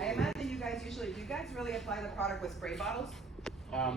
I imagine you guys usually, do you guys really apply the product with spray bottles?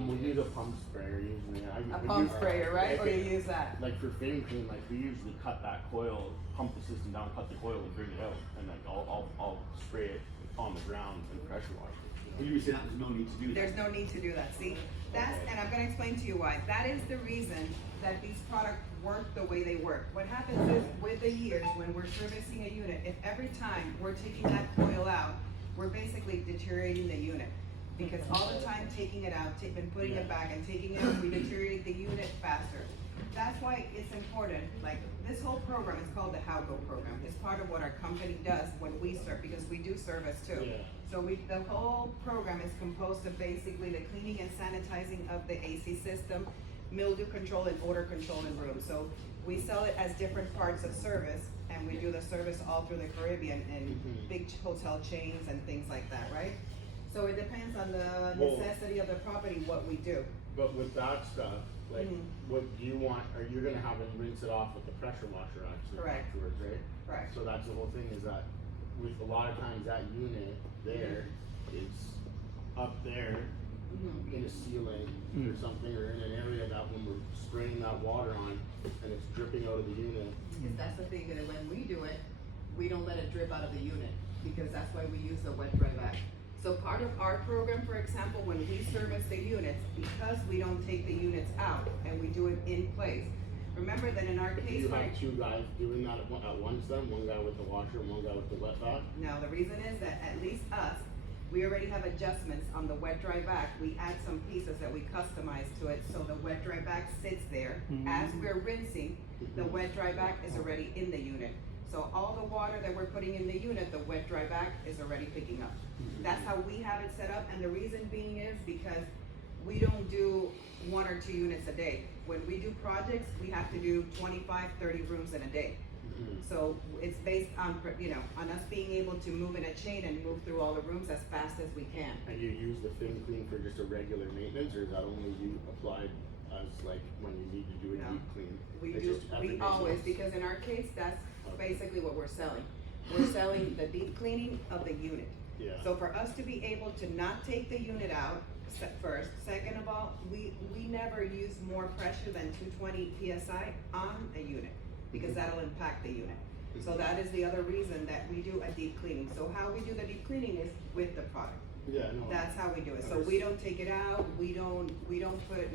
We use a pump sprayer usually. A pump sprayer, right? Or you use that? Like for fin clean, like we usually cut that coil, pump the system down, cut the coil and bring it out, and like I'll spray it on the ground and pressure wash it. But you said there's no need to do that. There's no need to do that, see? That's, and I'm gonna explain to you why. That is the reason that these products work the way they work. What happens is, with the years, when we're servicing a unit, if every time we're taking that coil out, we're basically deteriorating the unit. Because all the time taking it out, and putting it back and taking it out, we deteriorate the unit faster. That's why it's important, like, this whole program is called the How Go program. It's part of what our company does when we serve, because we do service too. Yeah. So the whole program is composed of basically the cleaning and sanitizing of the AC system, mildew control and odor control in rooms. So we sell it as different parts of service, and we do the service all through the Caribbean in big hotel chains and things like that, right? So it depends on the necessity of the property, what we do. But with that stuff, like, what do you want? Are you gonna have them rinse it off with the pressure washer actually Correct. afterwards, right? Correct. So that's the whole thing, is that with a lot of times that unit there is up there in a ceiling or something, or in an area that when we're spraying that water on and it's dripping out of the unit. Because that's the thing, that when we do it, we don't let it drip out of the unit, because that's why we use the wet dry vac. So part of our program, for example, when we service the units, because we don't take the units out and we do it in place. Remember that in our case, You have two guys doing that at once then? One guy with the washer and one guy with the wet vac? now the reason is that at least us, we already have adjustments on the wet dry vac. We add some pieces that we customize to it, so the wet dry vac sits there. As we're rinsing, the wet dry vac is already in the unit. So all the water that we're putting in the unit, the wet dry vac is already picking up. That's how we have it set up, and the reason being is because we don't do 1 or 2 units a day. When we do projects, we have to do 25, 30 rooms in a day. So it's based on, on us being able to move in a chain and move through all the rooms as fast as we can. And you use the fin clean for just a regular maintenance, or is that only you applied as like when you need to do a deep clean? We always, because in our case, that's basically what we're selling. We're selling the deep cleaning of the unit. Yeah. So for us to be able to not take the unit out, first, second of all, we never use more pressure than 220 PSI on a unit, because that'll impact the unit. So that is the other reason that we do a deep cleaning. So how we do the deep cleaning is with the product. Yeah, no. That's how we do it. So we don't take it out, we don't put,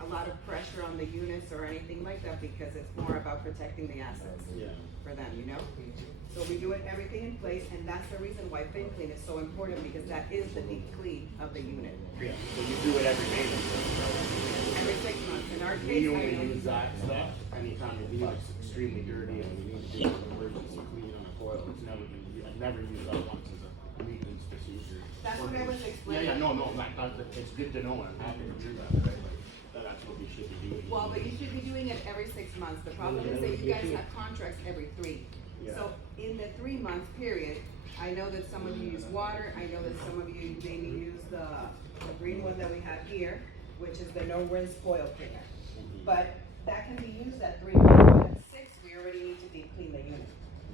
a lot of pressure on the units or anything like that, because it's more about protecting the assets for them, So we do it everything in place, and that's the reason why fin clean is so important, because that is the deep clean of the unit. Yeah, so you do it every maintenance. Every 6 months. In our case, We only use that stuff anytime you leave it's extremely dirty and you need to do an emergency clean on a coil. It's never been, I've never used that once as a maintenance procedure. That's what I was explaining. It's good to know, and I'm happy to do that, right? Like, that's what we should be doing. Well, but you should be doing it every 6 months. The problem is that you guys have contracts every 3. Yeah. So in the 3-month period, I know that some of you use water, I know that some of you maybe use the green one that we have here, which is the no rinse coil cleaner. But that can be used at 3 months, but at 6, we already need to deep clean the unit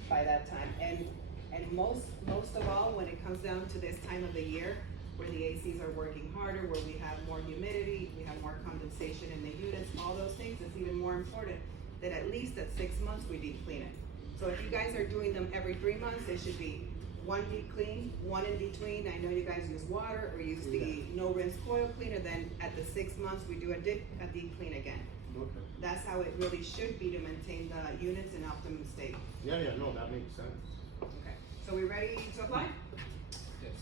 by that time. And most of all, when it comes down to this time of the year, where the ACs are working harder, where we have more humidity, we have more condensation in the units, all those things, it's even more important that at least at 6 months we deep clean it. So if you guys are doing them every 3 months, it should be 1 deep clean, 1 in between. I know you guys use water or use the no rinse coil cleaner, then at the 6 months we do a deep clean again. Okay. That's how it really should be to maintain the units in optimum state. Yeah, no, that makes sense. Okay, so we ready to apply? Yes.